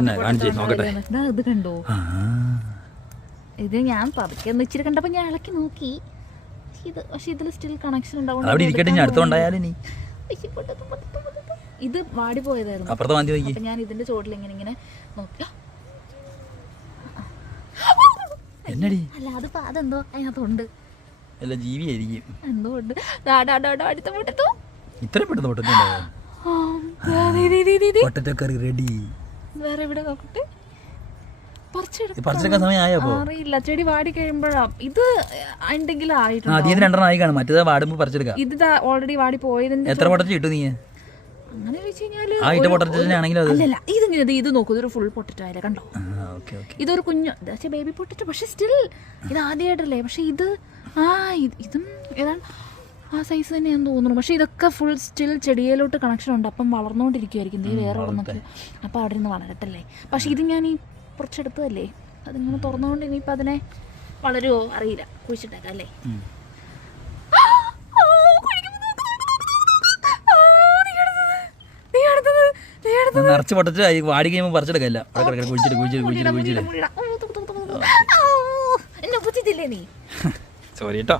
എന്നാ കാണിച്ച് നോക്കട്ടെ. ഇത് കണ്ടോ, ഇത് ഞാൻ പതുക്കെ ഇച്ചിരി കണ്ടപ്പോ ഞാൻ ഇളക്കി നോക്കി. പക്ഷെ ഇതിൽ സ്റ്റിൽ കണക്ഷൻ ഉണ്ടാവും. അവിടെ ഇരിക്കട്ടെ, ഞാൻ അടുത്തോണ്ടായാലും നീ ഇത് വാടി പോയതായിരുന്നു. അപ്പുറത്തെ വാന്തി നോക്കി. ഞാൻ ഇതിന്റെ ചോട്ടിൽ ഇങ്ങനെ നോക്കി. എന്നടി അല്ല അതെന്തോ അതിനകത്തുണ്ട്, അല്ല ജീവിയായിരിക്കും എന്തോ ഉണ്ട്. അടുത്ത പൊട്ടത്തു ഇത്രയും പെട്ടെന്ന് പൊട്ടറ്റക്കറി റെഡി. വേറെ എവിടെ നോക്കട്ടെ, പറിച്ചെടുക്കാൻ സമയമായോ? അറിയില്ല, ചെടി വാടി കഴിയുമ്പോഴാ ഇത് എന്തെങ്കിലും ആയിട്ടുണ്ട്. അതിന് രണ്ടെണ്ണം ആയി കാണും, മറ്റേത് വാടുമ്പോ പറിച്ചെടുക്കാം. ഇത് ഓൾറെഡി വാടി പോയതിന്റെ എത്ര പൊട്ടറ്റ് കിട്ടും നീ? അങ്ങനെ വെച്ച് കഴിഞ്ഞാല് അല്ലല്ല, ഇത് നോക്കൂ, ഇതൊരു ഫുൾ പൊട്ടറ്റോ ആയില്ല കണ്ടോ. ഇതൊരു കുഞ്ഞു ബേബി പൊട്ടറ്റോ, പക്ഷെ സ്റ്റിൽ ഇത് ആദ്യമായിട്ടല്ലേ. പക്ഷെ ഇതും ഏതാണ് ആ സൈസ് തന്നെയാന്ന് തോന്നുന്നു. പക്ഷെ ഇതൊക്കെ ഫുൾ സ്റ്റിൽ ചെടിയിലോട്ട് കണക്ഷൻ ഉണ്ട്. അപ്പം വളർന്നുകൊണ്ടിരിക്കുമായിരിക്കും നീ വേറെ ഒന്നൊക്കെ. അപ്പം അവിടെ നിന്ന് വളരട്ടല്ലേ. പക്ഷെ ഇത് ഞാൻ ഈ കുറച്ചെടുത്തതല്ലേ, അതിങ്ങനെ തുറന്നുകൊണ്ട് ഇനിയിപ്പോൾ അതിനെ വളരുമോ അറിയില്ല. കുഴിച്ചിട്ടേക്കാം അല്ലേ. നിറച്ച് പൊട്ടച്ച് വാടി കഴിയുമ്പോൾ പറിച്ചെടുക്കല്ല. എന്നെ പറ്റിച്ചില്ലേ നീ? സോറി കേട്ടോ.